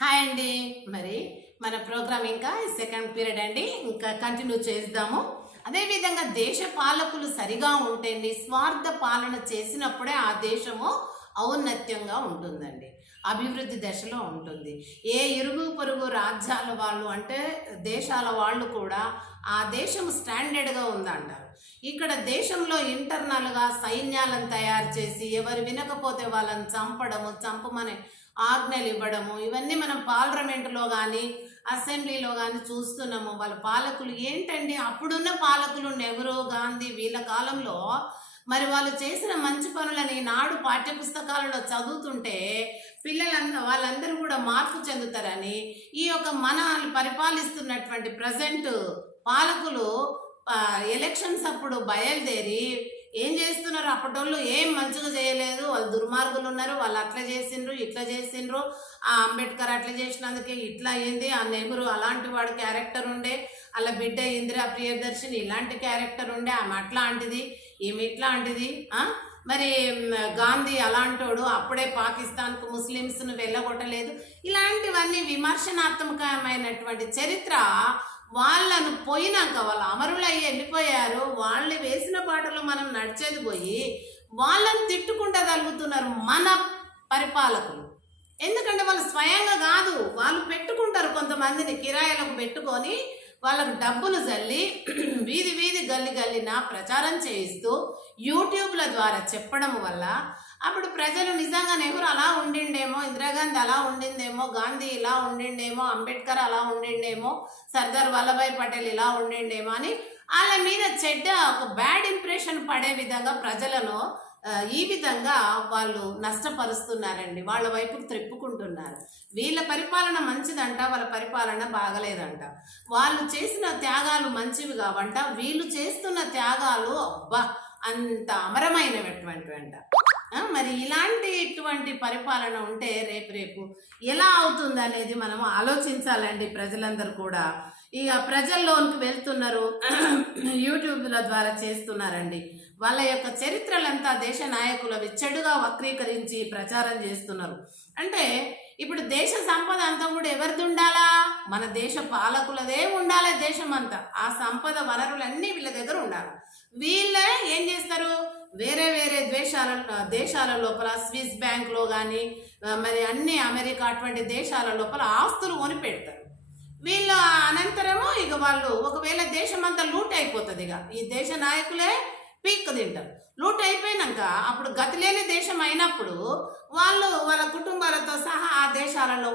Hi అండి. మరి మన ప్రోగ్రామ్ ఇంకా సెకండ్ పీరియడ్ అండి, ఇంకా కంటిన్యూ చేద్దాము. అదేవిధంగా దేశ పాలకులు సరిగా ఉంటే, నిస్వార్థ పాలన చేసినప్పుడే ఆ దేశము ఔన్నత్యంగా ఉంటుందండి, అభివృద్ధి దశలో ఉంటుంది. ఏ ఇరుగు పొరుగు రాజ్యాల వాళ్ళు అంటే దేశాల వాళ్ళు కూడా ఆ దేశం స్టాండర్డ్గా ఉందంటారు. ఇక్కడ దేశంలో ఇంటర్నల్గా సైన్యాలను తయారు చేసి ఎవరు వినకపోతే వాళ్ళని చంపమని ఆజ్ఞలు ఇవ్వడము, ఇవన్నీ మనం పార్లమెంటులో కానీ అసెంబ్లీలో కానీ చూస్తున్నాము. వాళ్ళ పాలకులు ఏంటండి, అప్పుడున్న పాలకులు నెహ్రూ, గాంధీ వీళ్ళ కాలంలో మరి వాళ్ళు చేసిన మంచి పనులని నాడు పాఠ్యపుస్తకాలలో చదువుతుంటే వాళ్ళందరూ కూడా మార్పు చెందుతారని ఈ యొక్క మన పరిపాలిస్తున్నటువంటి ప్రజెంట్ పాలకులు ఎలక్షన్స్ అప్పుడు బయలుదేరి ఏం చేస్తున్నారు, అప్పటోళ్ళు ఏం మంచిగా చేయలేదు, వాళ్ళు దుర్మార్గులు ఉన్నారు, వాళ్ళు అట్లా చేసిండ్రు ఇట్లా చేసిండ్రు, ఆ అంబేద్కర్ అట్లా చేసినందుకే ఇట్లా అయింది, ఆ నెహ్రూ అలాంటి వాడు క్యారెక్టర్ ఉండే, అలా బిడ్డ ఇందిరా ప్రియదర్శిని ఇలాంటి క్యారెక్టర్ ఉండే, ఆమె అట్లాంటిది ఈమె ఇట్లాంటిది, మరి గాంధీ అలాంటోడు అప్పుడే పాకిస్తాన్కు ముస్లిమ్స్ను వెళ్ళగొట్టలేదు. ఇలాంటివన్నీ విమర్శనాత్మకమైనటువంటి చరిత్ర వాళ్ళను పోయినాక వాళ్ళు అమరులయ్యి వెళ్ళిపోయారు. వాళ్ళు వేసిన పాటలు మనం నడిచేది పోయి వాళ్ళని తిట్టుకుంటా తలుగుతున్నారు మన పరిపాలకులు. ఎందుకంటే వాళ్ళు స్వయంగా కాదు, వాళ్ళు పెట్టుకుంటారు కొంతమందిని కిరాయిలకు పెట్టుకొని వాళ్ళకు డబ్బులు చల్లి వీధి వీధి గల్లి గల్లిన ప్రచారం చేయిస్తూ యూట్యూబ్ల ద్వారా చెప్పడం వల్ల అప్పుడు ప్రజలు నిజంగా నెహ్రూ అలా ఉండిండేమో, ఇందిరాగాంధీ అలా ఉండిందేమో, గాంధీ ఇలా ఉండిండేమో, అంబేద్కర్ అలా ఉండిండేమో, సర్దార్ వల్లభాయ్ పటేల్ ఇలా ఉండిండేమో అని వాళ్ళ మీద చెడ్డ ఒక బ్యాడ్ ఇంప్రెషన్ పడే విధంగా ప్రజలను ఈ విధంగా వాళ్ళు నష్టపరుస్తున్నారండి, వాళ్ళ వైపుకు త్రిప్పుకుంటున్నారు. వీళ్ళ పరిపాలన మంచిదంట, వాళ్ళ పరిపాలన బాగలేదంట. వాళ్ళు చేసిన త్యాగాలు మంచివి కావంట, వీళ్ళు చేస్తున్న త్యాగాలు అబ్బా అంత అమరమైనటువంటి అంట. మరి ఇటువంటి పరిపాలన ఉంటే రేపు ఎలా అవుతుంది అనేది మనం ఆలోచించాలండి. ప్రజలందరూ కూడా ఇక ప్రజల్లోనికి వెళ్తున్నారు, యూట్యూబ్ల ద్వారా చేస్తున్నారండి. వాళ్ళ యొక్క చరిత్రలంతా దేశ నాయకులవి చెడుగా వక్రీకరించి ప్రచారం చేస్తున్నారు. అంటే ఇప్పుడు దేశ సంపద అంతా కూడా ఎవరిది ఉండాలా, మన దేశ పాలకులదే ఉండాలి. దేశం అంతా ఆ సంపద వనరులన్నీ వీళ్ళ దగ్గర ఉండాలి. వీళ్ళే ఏం చేస్తారు, వేరే వేరే దేశాల లోపల స్విస్ బ్యాంక్లో కానీ మరి అన్ని అమెరికా అటువంటి దేశాల లోపల ఆస్తులు కొని పెడతారు. వీళ్ళ అనంతరము ఇక వాళ్ళు ఒకవేళ దేశం అంతా లూట్ అయిపోతుంది, ఇక ఈ దేశ నాయకులే పీక్ తింటారు. లూట్ అయిపోయినాక అప్పుడు గతి లేని దేశం అయినప్పుడు వాళ్ళు వాళ్ళ కుటుంబాలతో సహా ఆ దేశాలలో